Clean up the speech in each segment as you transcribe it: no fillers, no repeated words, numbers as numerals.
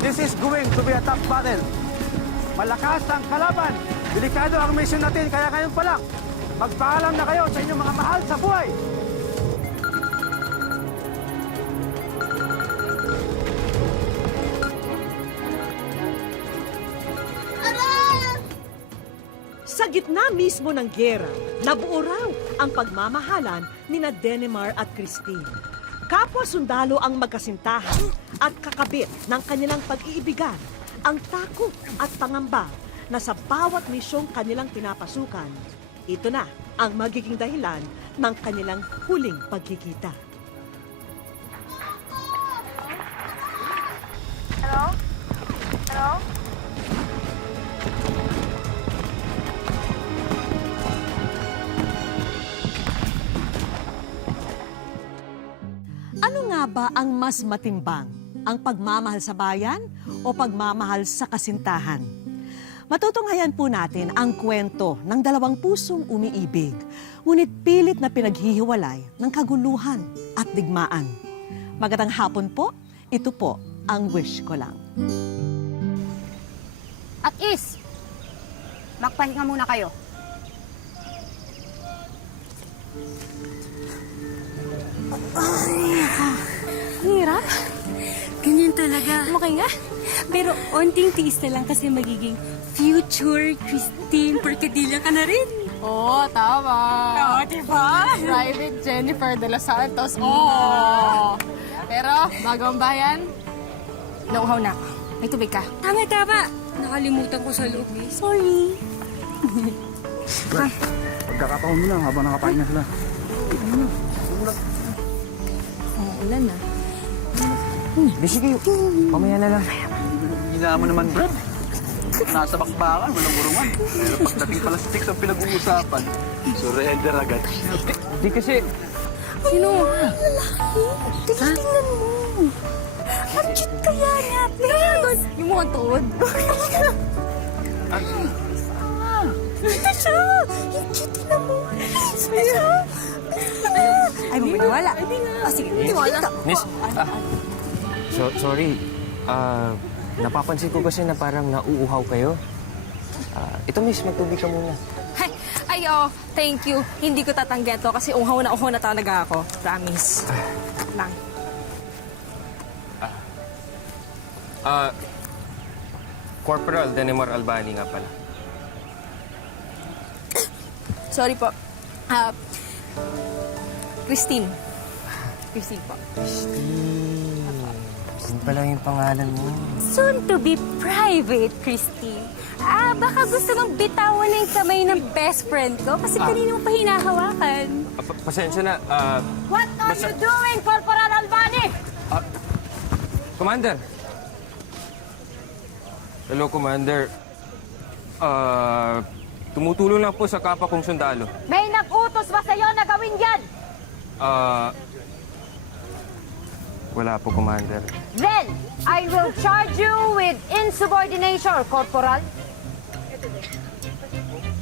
This is going to be a tough battle. Malakas ang kalaban. Delikado ang mission natin, kaya ngayon pa lang, magpaalam na kayo sa inyong mga mahal sa buhay. Sa gitna mismo ng giyera, nabuo raw ang pagmamahalan ni na Denemar at Christine. Kapwa sundalo ang magkasintahan at kakabit ng kanilang pag-iibigan, ang takot at pangamba na sa bawat misyong kanilang pinapasukan, ito na ang magiging dahilan ng kanilang huling pagkikita. Hello? Hello? Ano nga ba ang mas matimbang? Ang pagmamahal sa bayan o pagmamahal sa kasintahan? Matutunghayan po natin ang kwento ng dalawang pusong umiibig, ngunit pilit na pinaghihiwalay ng kaguluhan at digmaan. Magandang hapon po, ito po ang Wish Ko Lang. At Is, magpahinga muna kayo. Hirap. Ganyan talaga. Okay nga. Pero onting tiis na lang kasi magiging future Christine Porcadilla ka na rin. Oo, tama. Oo, diba? Private Jennifer de los Santos. Oo. Pero, bagong bayan, nauhaw na ako. May tubig ka. Tama, tama. Nakalimutan ko sa loob eh. Sorry. Pagkakataon mo lang habang nakapain na sila. Ulan na. Busy kayo. Pamaya na lang. Hina mo naman, Brad. Nasa bakbakan, walang urungan. Pero pagdating pala sa TikTok pinag-uusapan, surrender agad. Di kasi... Sino? Tingnan mo. Ang cute kaya niya, please. Yung mukhang tuod. Ito siya. Yung cute na mo. Ay, mo maniwala. Oh, sige, maniwala. Miss, sorry. Napapansin ko kasi na parang nauuhaw kayo. Ito, miss, magtubig ka muna. Thank you. Hindi ko tatanggihan to kasi uhaw na talaga ako. Promise. Lang. Corporal Denemar Albani nga pala. Sorry po. Christine. Christine po. Yun pala yung pangalan mo. Soon to be private, Christine. Baka gusto mong bitawan na yung kamay ng best friend ko kasi kanina mo pa hinahawakan. Pasensya na. What are you doing, Corporal Albani? Commander! Hello, Commander. Tumutulong lang po sa kapwa kong sundalo. May nag-utos ba sa'yo na gawin yan? Wala po, Commander. Then, I will charge you with insubordination, Corporal.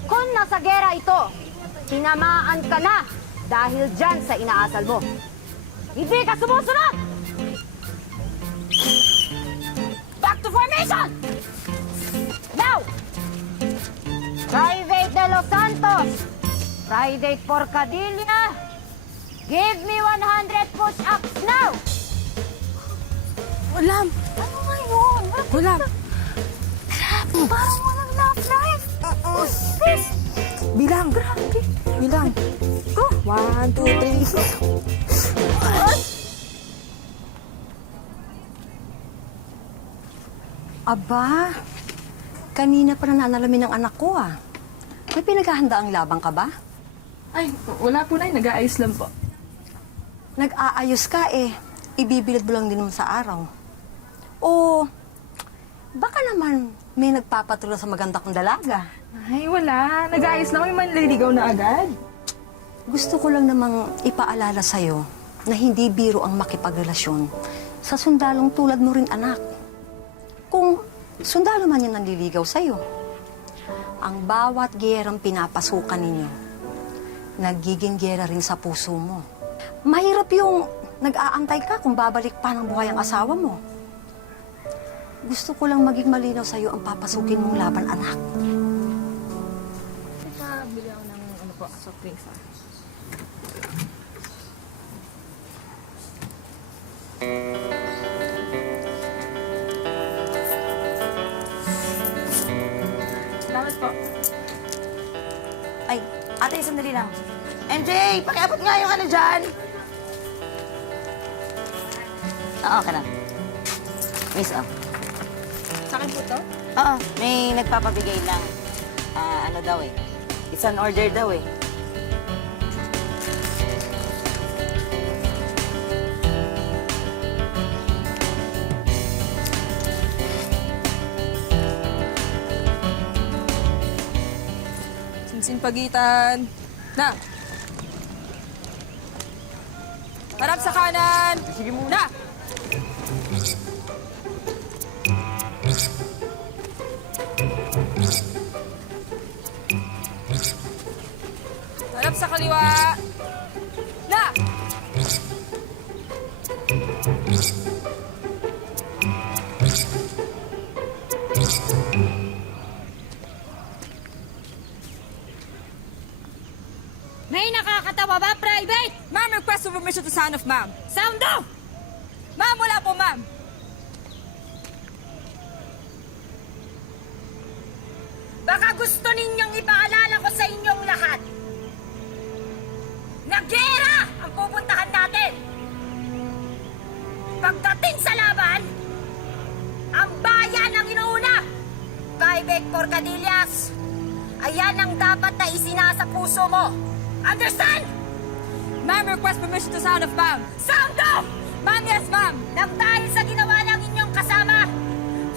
Kung nasa gera ito, tinamaan ka na dahil dyan sa inaasal mo. Hindi ka sumusunod! Back to formation! Now! Private de los Santos, Private Porcadilla, give me 100 push-ups now! Ulam! Ano nga yun? Ulam. Grabe, parang walang love life. Please. Bilang. Grabe. Bilang. Go. 1, 2, 3. Aba, kanina pa nananalamin ng anak ko ah. May pinaghahanda ang labang ka ba? Ay, wala po na. Nag-aayos lang po. Nag-aayos ka eh. Ibibilad mo lang din naman sa araw. O, baka naman may nagpapatula sa maganda kong dalaga. Ay, wala. Nag-aayos lang. May manliligaw na agad. Gusto ko lang namang ipaalala sa'yo na hindi biro ang makipagrelasyon sa sundalong tulad mo rin, anak. Kung sundalo man yung nanliligaw sa'yo, ang bawat giyerang pinapasukan ninyo, nagiging giyera rin sa puso mo. Mahirap yung nag-aantay ka kung babalik pa ng buhay ang asawa mo. Gusto ko lang maging malinaw sa'yo ang papasukin mong laban, anak. Bili ako ng soft drinks Salamat po. Ay, ate, sandali lang. MJ, pakiabot nga yung ano dyan. Oo, okay na. Miss, oh. Sa akin po to? Oo, may nagpapabigay lang. Ano daw eh. It's an order daw eh. Sinsin pagitan. Na! Harap sa kanan! Sige mo. Na! Harap sa kaliwa! Na! May nakakatawa ba, Private? Ma'am, request for permission to sound of ma'am. Sound off! Ma'am, wala po, ma'am. Baka gusto ninyong ipaalala ko sa inyong lahat na gera ang pupuntahan natin. Pagdating sa laban, ang bayan ang inuuna. Private Porcadillas, ayan ang dapat na isinasa puso mo. Understand? Ma'am, request permission to sound of ma'am. Sound off! Ma'am, yes, ma'am. Nang dahil sa ginawa ng inyong kasama,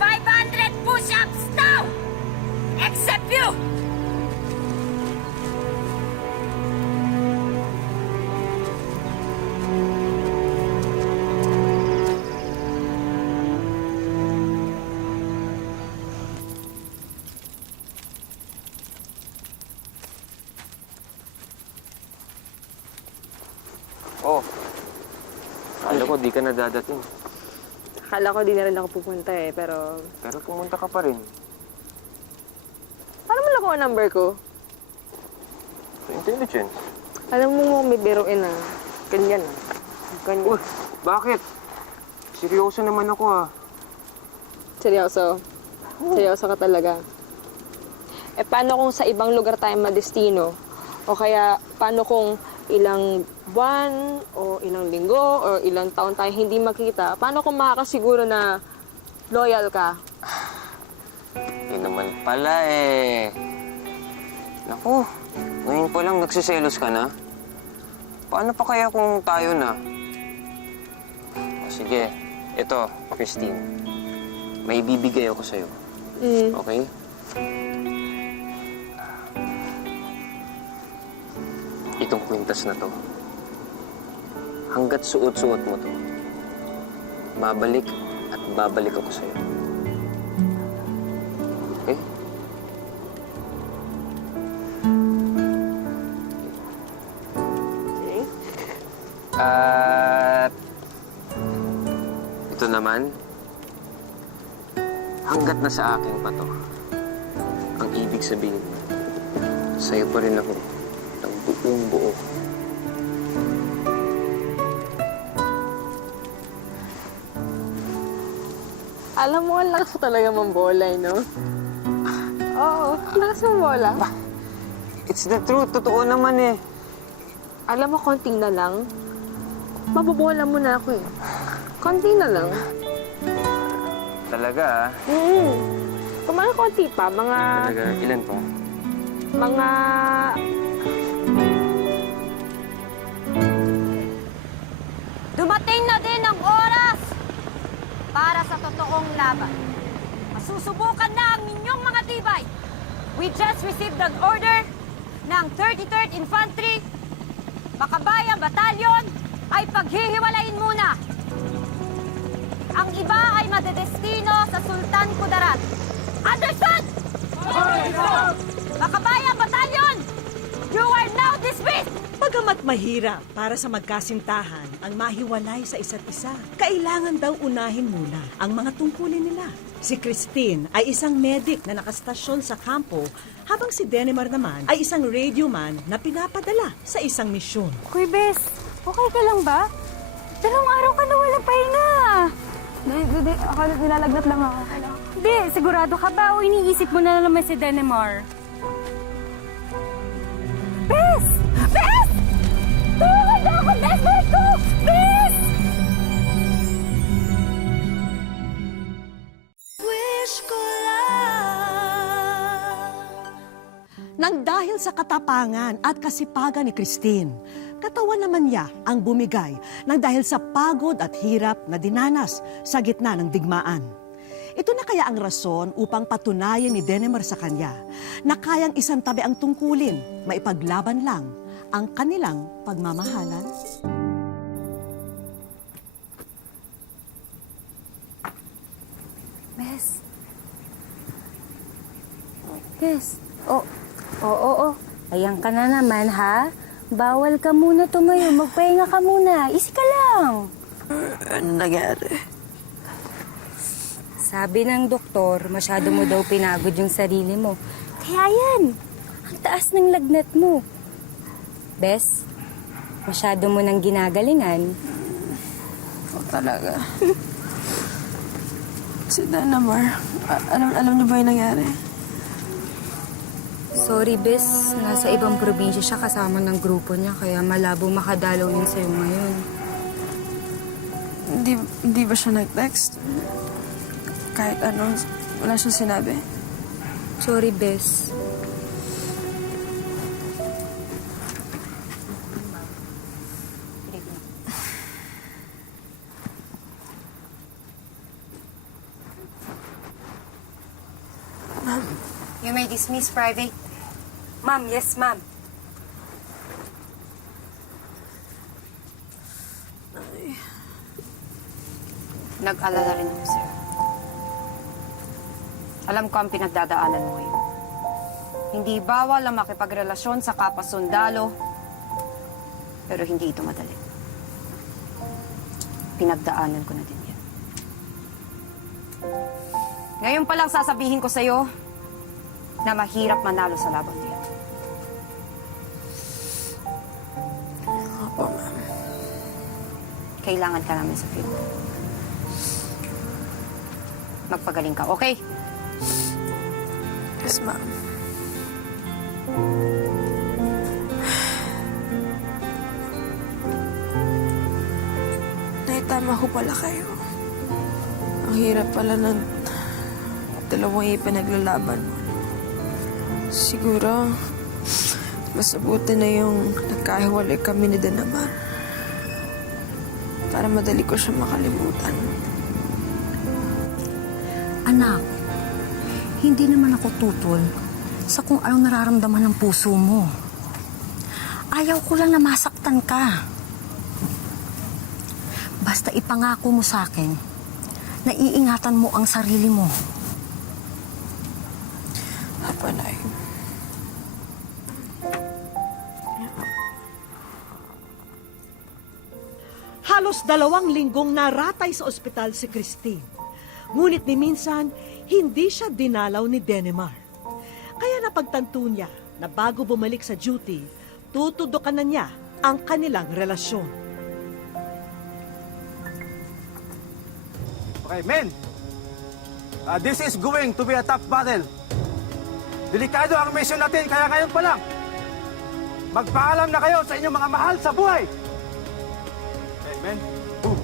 500 push-ups now! Except you! Oh. Akala ko di ka na dadating. Akala ko di na rin ako pupunta eh, pero... Pero pumunta ka pa rin. Paano mo nakuha ang number ko? Sa intelligence. Alam mo may biruin ah. Ganyan ah. Ganyan. Uy, bakit? Seryoso naman ako ah. Seryoso? Seryoso ka talaga? Eh, paano kung sa ibang lugar tayo madestino? O kaya, paano kung ilang buwan, o ilang linggo, o ilang taon tayo hindi makita? Paano kung makakasiguro na loyal ka? Yun naman pala eh. Naku, ngayon pa lang nagsiselos ka na. Paano pa kaya kung tayo na? O sige, ito, Christine. May bibigay ako sa'yo. Okay? Itong kwintas na to. Hanggat suot-suot mo to, babalik at babalik ako sa'yo. Okay? Okay. At ito naman, hanggat nasa akin pa to, ang ibig sabihin, sa'yo pa rin ako ng buong buo. Alam mo, ang lakas mo talaga mambola, no? Oo, ang lakas mambola. It's the truth. Totoo naman eh. Alam mo, konting na lang, mabobola mo na ako eh. Konti na lang. Talaga ah. Kung mga konti pa, Talaga, ilan pa? mga... Dumating na din ang oras para sa totoong laban. Masusubukan na ang inyong mga tibay. We just received an order ng 33rd Infantry. Makabayang Batalyon ay paghihiwalayin muna. Ang iba ay madedestino sa Sultan Kudarat. Understood? Makabayang Batalyon, you are now dismissed! Bagamat mahirap para sa magkasintahan ang mahiwalay sa isa't isa, kailangan daw unahin muna ang mga tungkulin nila. Si Christine ay isang medic na nakastasyon sa kampo, habang si Denemar naman ay isang radio man na pinapadala sa isang misyon. Kuy Bes, okay ka lang ba? 2 araw ka na walang pahinga. Hindi. Akala nilalagnat lang ako. Hindi, sigurado ka ba o iniisip mo na naman si Denemar? Bes! Bes! Tulungan niyo ako, Bes! Bes ko! Bes! Nang dahil sa katapangan at kasipagan ni Christine, katawan naman niya ang bumigay nang dahil sa pagod at hirap na dinanas sa gitna ng digmaan. Ito na kaya ang rason upang patunayan ni Denemar sa kanya na kayang isantabi ang tungkulin, maipaglaban lang ang kanilang pagmamahalan? Bes. Bes. Oo. Ayan ka na naman, ha? Bawal ka muna tumayo. Magpahinga ka muna. Easy ka lang. Ano nangyari? Sabi ng doktor, masyado mo daw pinagod yung sarili mo. Kaya yan. Ang taas ng lagnat mo. Bes, masyado mo nang ginagalingan. Talaga. Si Denemar, alam niyo ba yung nangyari? Sorry, Bes. Nasa ibang probinsya siya kasama ng grupo niya, kaya malabo makadalaw yun sa'yo ngayon. Hindi ba siya nag-text? Kahit ano, wala siyang sinabi. Sorry, Bes. You may dismiss private. Ma'am, yes, ma'am. Nag-alala rin ako, sir. Alam ko ang pinagdadaanan mo ngayon. Hindi bawal ang makipagrelasyon sa kapwa-sundalo, pero hindi ito madali. Pinagdaanan ko na din yan. Ngayon pa lang sasabihin ko sa'yo na mahirap manalo sa laban diyan. Opo, ma'am. Kailangan ka namin sa field. Magpagaling ka, okay? Yes, ma'am. Naitama ko pala kayo. Ang hirap pala ng dalawang ipinaglalaban mo. Siguro, mas mabuti na yung nagkahiwalay kami ni Denemar. Para madali ko siya makalimutan. Anak, hindi naman ako tutol sa kung anong nararamdaman ng puso mo. Ayaw ko lang na masaktan ka. Basta ipangako mo sa akin na iingatan mo ang sarili mo. Apo, Nay. Halos 2 linggong naratay sa ospital si Christine. Ngunit ni minsan, hindi siya dinalaw ni Denemar. Kaya napagtanto niya na bago bumalik sa duty, tutudukan na niya ang kanilang relasyon. Okay, men. This is going to be a tough battle. Delikado ang mission natin, kaya ngayon pa lang. Magpaalam na kayo sa inyong mga mahal sa buhay. Okay, men. Boom.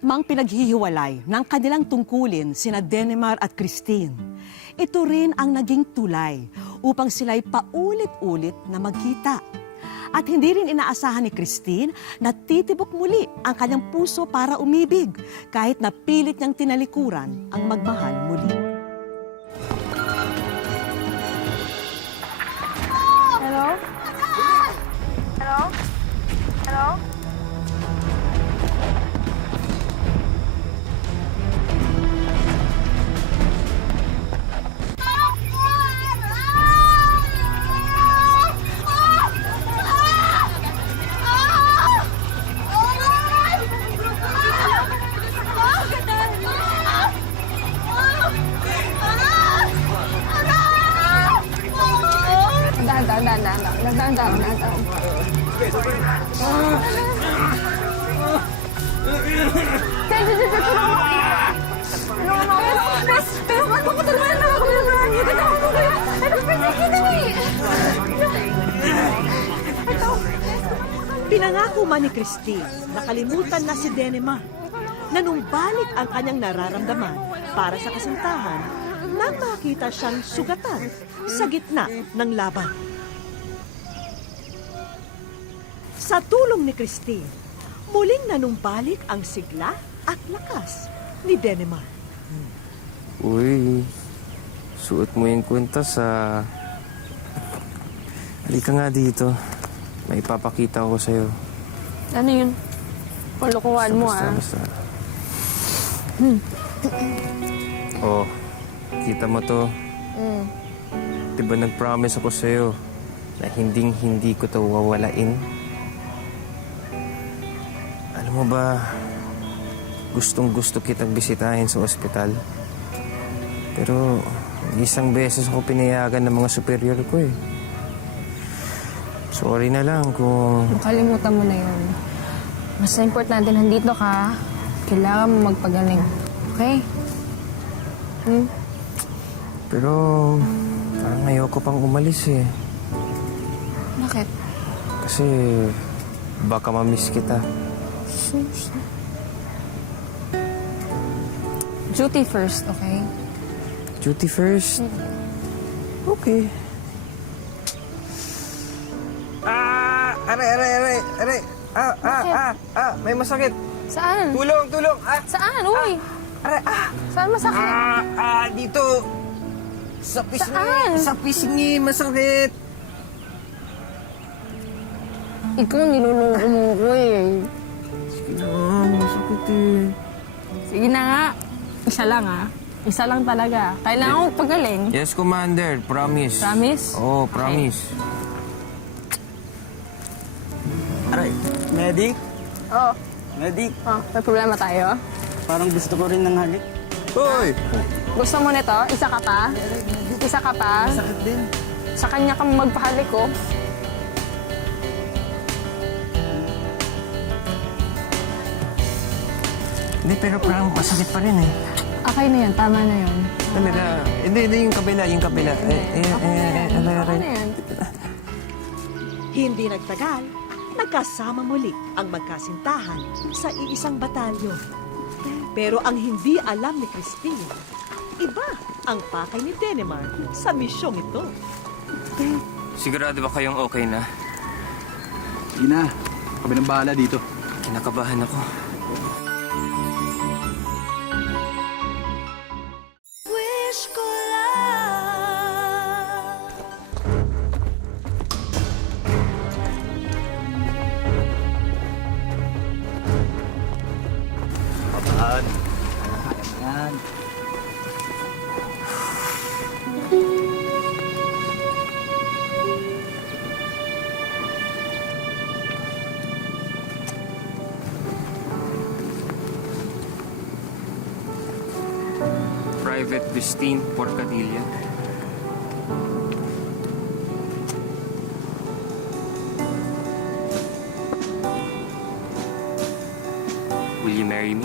mang pinaghihiwalay ng kanilang tungkulin sina Denemar at Christine, ito rin ang naging tulay upang sila'y paulit-ulit na magkita. At hindi rin inaasahan ni Christine na titibok muli ang kanyang puso para umibig kahit na pilit niyang tinalikuran ang magmahal muli. Hello? Hello? Hello? Pinangako man ni Christine na kalimutan na si Denemar. Nanumbalik ang kanyang nararamdaman para sa kasintahan nang makita siyang sugatan sa gitna ng laban. Sa tulong ni Christine, muling nanumbalik ang sigla at lakas ni Denemar. Uy, suot mo yung kwintas sa... Halika nga dito. May ipapakita ko sa'yo. Ano yun? Palukuhan mo, Basta. Oh, kita mo to. Diba nag-promise ako sa'yo na hindi ko to wawalain? Alam mo ba, gustong-gusto kitang bisitahin sa ospital. Pero isang beses ako pinayagan ng mga superior ko eh. Sorry na lang kung... Kalimutan mo na yun. Basta importante nandito ka, kailangan mo magpagaling. Okay? Pero parang ayoko pang umalis eh. Bakit? Kasi baka ma-miss kita. Duty first, okay? Duty first? Okay. Aray. May masakit. Saan? Tulong. Saan? Uy! Aray, Saan masakit? dito. Sa pisngi. Saan? Sa pisngi, masakit. Ikaw niluloko mo ko eh. Sige na, masakit eh. Sige na nga. Isa lang Isa lang talaga. Kailangan ko pagaling. Yes, Commander. Promise. Promise? Oo, promise. Aray, medic? Oo. Medic, May problema tayo? parang gusto ko rin ng halik. Hoy! Gusto mo nito? Isa ka pa? Isa ka pa? Sakit din. Sa kanya ka magpahalik ko. Hindi, pero parang masakit pa rin eh. Okay na yan. Tama na yun. Talaga. Hindi, yung kabila. Okay na yan. Hindi nagtagal, nagkasama muli ang magkasintahan sa iisang batalyon. Pero ang hindi alam ni Christine, iba ang pakay ni Denemar sa misyong ito. Sigurado ba kayong okay na? Sige na, kami nang bahala dito. Kinakabahan ako. Yan. Private Christine Porcadilla. Will you marry me?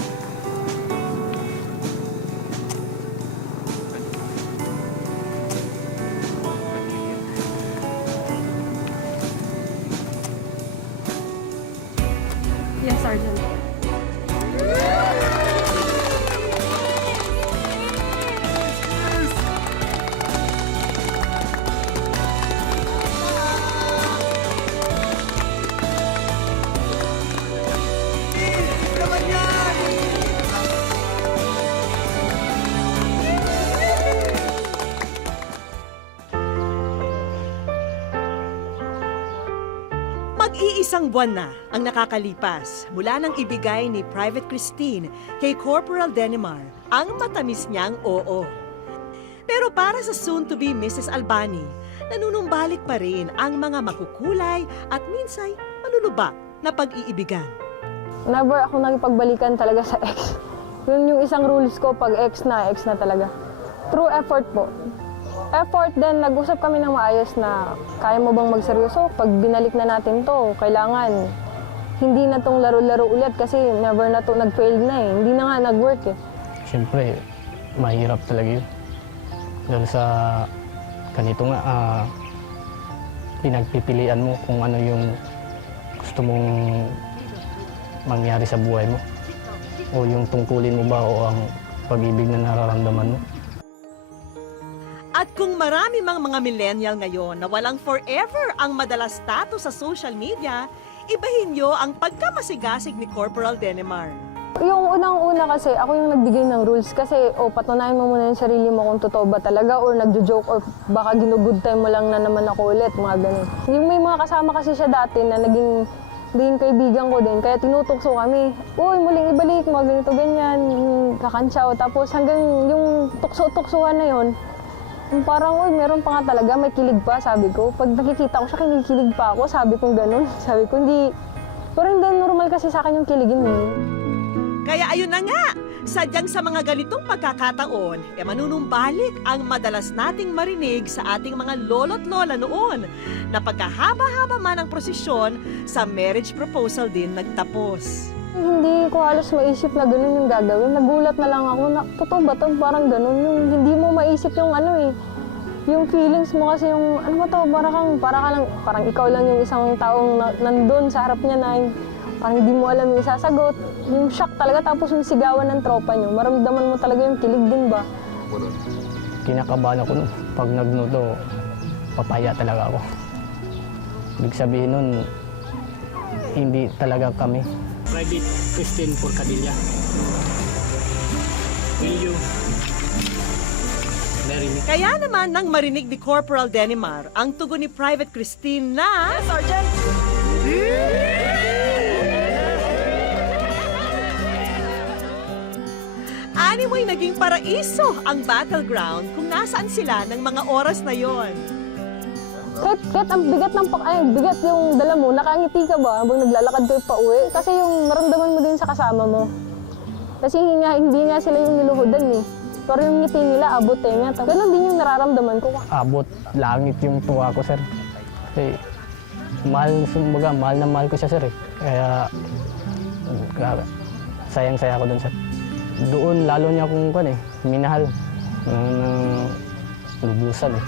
Yes, Sergeant. Isang buwan na ang nakakalipas mula nang ibigay ni Private Christine kay Corporal Denimar ang matamis niyang oo. Pero para sa soon-to-be Mrs. Albani, nanunumbalik pa rin ang mga makukulay at minsay malulubak na pag-iibigan. Never ako nakipagbalikan talaga sa ex. Yun yung isang rules ko, pag ex na talaga. True effort po. Effort din, nag-usap kami ng maayos na kaya mo bang magseryoso? Pag binalik na natin to, kailangan hindi na tong laro-laro ulit kasi never na to nag-fail na eh. Hindi na nga nag-work eh. Siyempre, mahirap talaga yun. Dahil sa ganito nga, pinagpipilian mo kung ano yung gusto mong mangyari sa buhay mo. O yung tungkulin mo ba o ang pag-ibig na nararamdaman mo. At kung marami mang mga millennial ngayon na walang forever ang madalas status sa social media, ibahin nyo ang pagkamasigasig ni Corporal Denimar. Yung unang-una kasi, ako yung nagbigay ng rules kasi patunayan mo muna yung sarili mo kung totoo ba talaga or nagjo-joke or baka ginugood time mo lang na naman ako ulit, mga ganun. Yung may mga kasama kasi siya dati na naging kaibigan ko din, kaya tinutukso kami. Uy, muling ibalik, mga ganito, ganyan, kakantsaw. Tapos hanggang yung tukso-tuksuhan na yon, parang, uy, meron pa nga talaga, may kilig pa, sabi ko. Pag nakikita ko siya, kinikilig pa ako, sabi ko ganun. Sabi ko, hindi. Pero hindi normal kasi sa akin yung kiligin mo. Kaya ayun na nga, sadyang sa mga ganitong pagkakataon, manunumbalik ang madalas nating marinig sa ating mga lolo't lola noon na pagkahaba-haba man ang prosesyon, sa marriage proposal din nagtapos. Hindi ko halos maisip na ganun yung gagawin. Nagulat na lang ako na, totoo ba ito? Parang ganun. Yung hindi mo maisip yung ano eh. Yung feelings mo kasi yung, ano ba to? Parang ikaw lang yung isang taong nandun sa harap niya na parang hindi mo alam yung isasagot. Yung shock talaga, tapos yung sigawan ng tropa niyo. Maramdaman mo talaga yung kilig din ba? Kinakabahan ako nun. Pag nagnuto, papaya talaga ako. Ibig sabihin nun, hindi talaga kami. Private Christine Porcadilla. Will you marry me? Kaya naman nang marinig ni Corporal Denimar ang tugon ni Private Christine na... Sergeant! Animoy naging paraiso ang battleground kung nasaan sila ng mga oras na yon. Kahit ang bigat bigat yung dala mo, nakangiti ka ba habang naglalakad kayo pa uwi? Kasi yung maramdaman mo din sa kasama mo. Kasi hindi nga sila yung niluhudan eh. Pero yung ngiti nila, abot eh nga. Ganon din yung nararamdaman ko. Abot, langit yung tuwa ko, sir. Kasi mahal na mahal ko siya, sir eh. Kaya sayang-saya ako dun, sir. Doon, lalo niya akong minahal ng lubusan eh.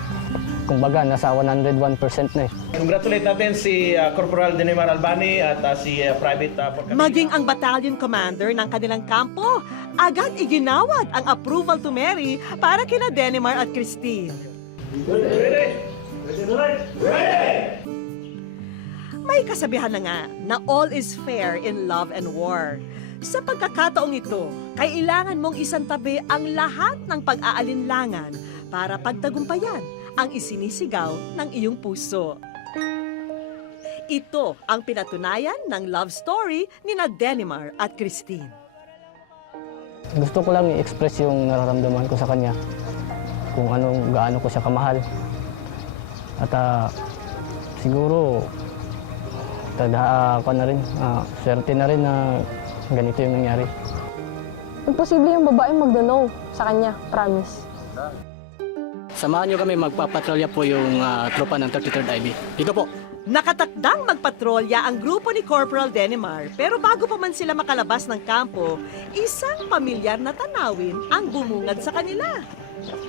Kumbaga, nasa 101% na eh. Congratulate natin si Corporal Denimar Albani at si Private Porcadilla. Maging ang battalion commander ng kanilang kampo, agad iginawad ang approval to marry para kina Denimar at Christine. May kasabihan na nga na all is fair in love and war. Sa pagkakataong ito, kailangan mong isantabi ang lahat ng pag-aalinlangan para pagtagumpayan ang isinisigaw ng iyong puso. Ito ang pinatunayan ng love story ni Denimar at Christine. Gusto ko lang i-express yung nararamdaman ko sa kanya. Kung gaano ko siya kamahal. At siguro, swerte na rin na ganito yung nangyari. Imposible yung babae mag-no sa kanya, promise. Samahan niyo kami, magpapatrolya po yung tropa ng 33rd IB. Dito po. Nakatakdang magpatrolya ang grupo ni Corporal Denimar, pero bago pa man sila makalabas ng kampo, isang pamilyar na tanawin ang bumungad sa kanila.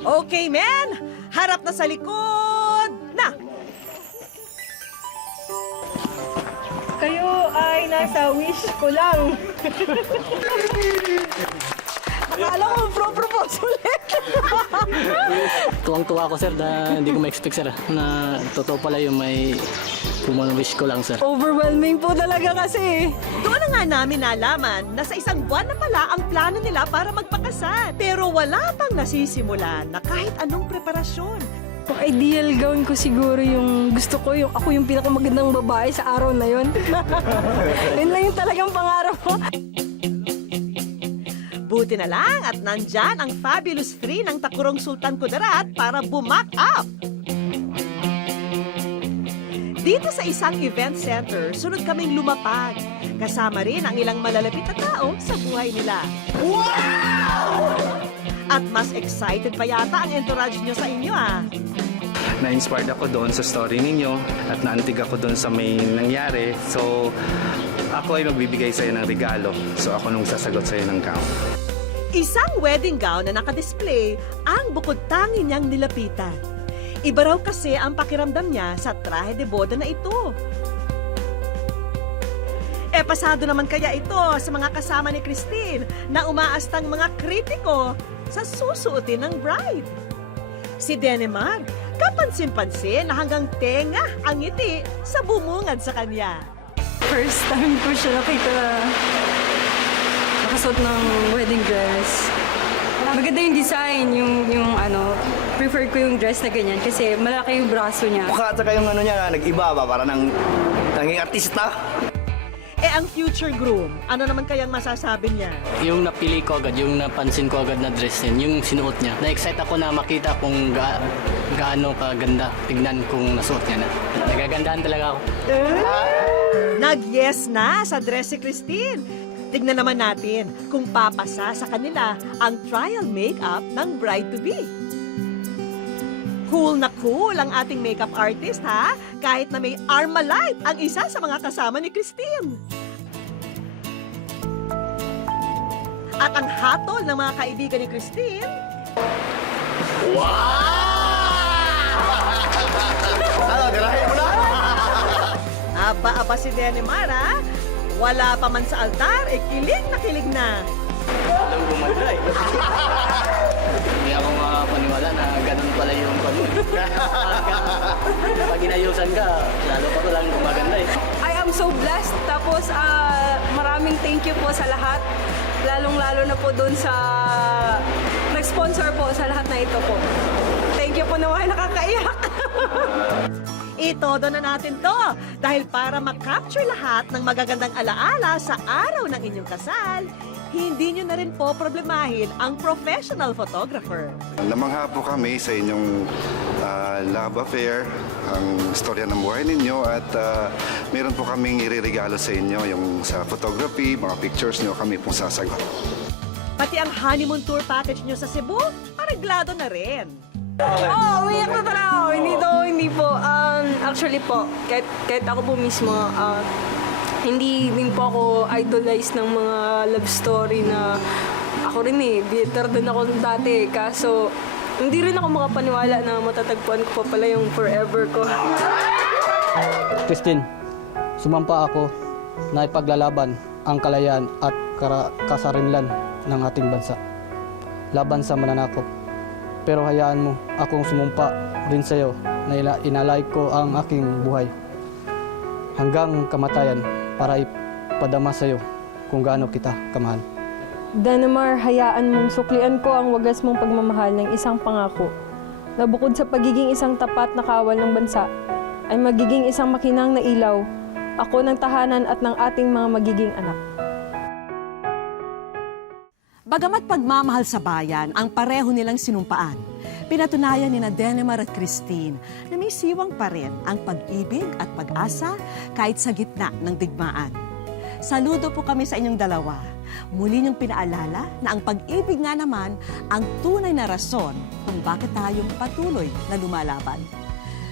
Okay, men! Harap na sa likod! Na! Kayo ay nasa wish ko lang. Akala ko propose ulit! Tuwang-tuwa ako, sir, na hindi ko ma-expect, sir, na totoo pala yung may wish ko lang, sir. Overwhelming po talaga kasi. Doon na nga namin nalaman na sa isang buwan na pala ang plano nila para magpakasal. Pero wala pang nasisimulan na kahit anong preparasyon. Ang ideal gawin ko siguro yung gusto ko, yung ako yung pinakamagandang babae sa araw na yun. Yun lang yung talagang pangarap ko. Buti na lang at nandyan ang Fabulous 3 ng Takurong Sultan Kudarat para bumak up. Dito sa isang event center, sunod kaming lumapag. Kasama rin ang ilang malalapit na tao sa buhay nila. At mas excited pa yata ang entourage nyo sa inyo Na-inspired ako doon sa story ninyo at naantig ako doon sa may nangyari. So, ako ay magbibigay sa'yo ng regalo. So, ako nung sasagot sa'yo ng gown. Isang wedding gown na nakadisplay ang bukod tangi niyang nilapitan. Iba raw kasi ang pakiramdam niya sa trahe de boda na ito. Pasado naman kaya ito sa mga kasama ni Christine na umaastang mga kritiko sa susuotin ng bride. Si Denemar, kapansin-pansin na hanggang tenga ang ngiti sa bumungad sa kanya. First time ko siya nakita nakasuot ng wedding dress. Maganda yung design, yung prefer ko yung dress na ganyan kasi malaki yung braso niya. Mukha at saka yung niya, nag-iba ba? Para nanging artista. Ang future groom, ano naman kayang masasabi niya? Yung napili ko agad, yung napansin ko agad na dress niya, yung sinuot niya. Na-excite ako na makita kung gaano kaganda tignan kung nasuot niya na. Nagagandahan talaga ako. Nag-yes na sa dress si Christine. Tignan naman natin kung papasa sa kanila ang trial makeup ng bride-to-be. Cool na cool ang ating makeup artist, ha? Kahit na may Armalite ang isa sa mga kasama ni Christine. At ang hatol ng mga kaibigan ni Christine... Ano, garahin mo na? Aba si Denemar, ha? Wala pa man sa altar, kilig na kilig na. Alam gumanda eh. Hindi ako makapaniwala na ganun pala yung pamilya. Pag inayusan ka, lalo pa ko lang gumaganda eh. I am so blessed. Tapos maraming thank you po sa lahat. Lalong-lalo na po dun sa nag-sponsor po sa lahat na ito po. Thank you po naman, nakakaiyak. Itodo na natin to dahil para makapture lahat ng magagandang alaala sa araw ng inyong kasal, hindi nyo na rin po problemahin ang professional photographer. Namangha po kami sa inyong love affair, ang storya ng buhay ninyo at meron po kaming iririgalo sa inyo yung sa photography, mga pictures nyo kami pong sasagot. Pati ang honeymoon tour package nyo sa Cebu, pareglado na rin. Umiyak na talaga ako. Hindi po. Actually po, kahit ako po mismo, hindi din po ako idolize ng mga love story na ako rin bitter din ako dati. Kaso, hindi rin ako makapaniwala na matatagpuan ko pa pala yung forever ko. Christine, sumampa ako na ipaglalaban ang kalayaan at kasarinlan ng ating bansa. Laban sa mananakop. Pero hayaan mo akong sumumpa rin sa iyo na inalay ko ang aking buhay hanggang kamatayan para ipadama sa iyo kung gaano kita kamahal. Denemar, hayaan mong suklian ko ang wagas mong pagmamahal ng isang pangako na bukod sa pagiging isang tapat na kawal ng bansa, ay magiging isang makinang na ilaw, ako ng tahanan at ng ating mga magiging anak. Bagamat pagmamahal sa bayan ang pareho nilang sinumpaan, pinatunayan ni Denemar at Christine na may siwang pa rin ang pag-ibig at pag-asa kahit sa gitna ng digmaan. Saludo po kami sa inyong dalawa. Muli niyong pinaalala na ang pag-ibig nga naman ang tunay na rason kung bakit tayong patuloy na lumalaban.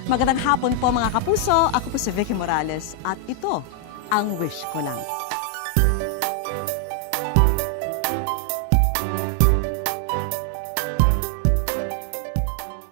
Magandang hapon po mga kapuso, ako po si Vicky Morales at ito ang Wish Ko Lang.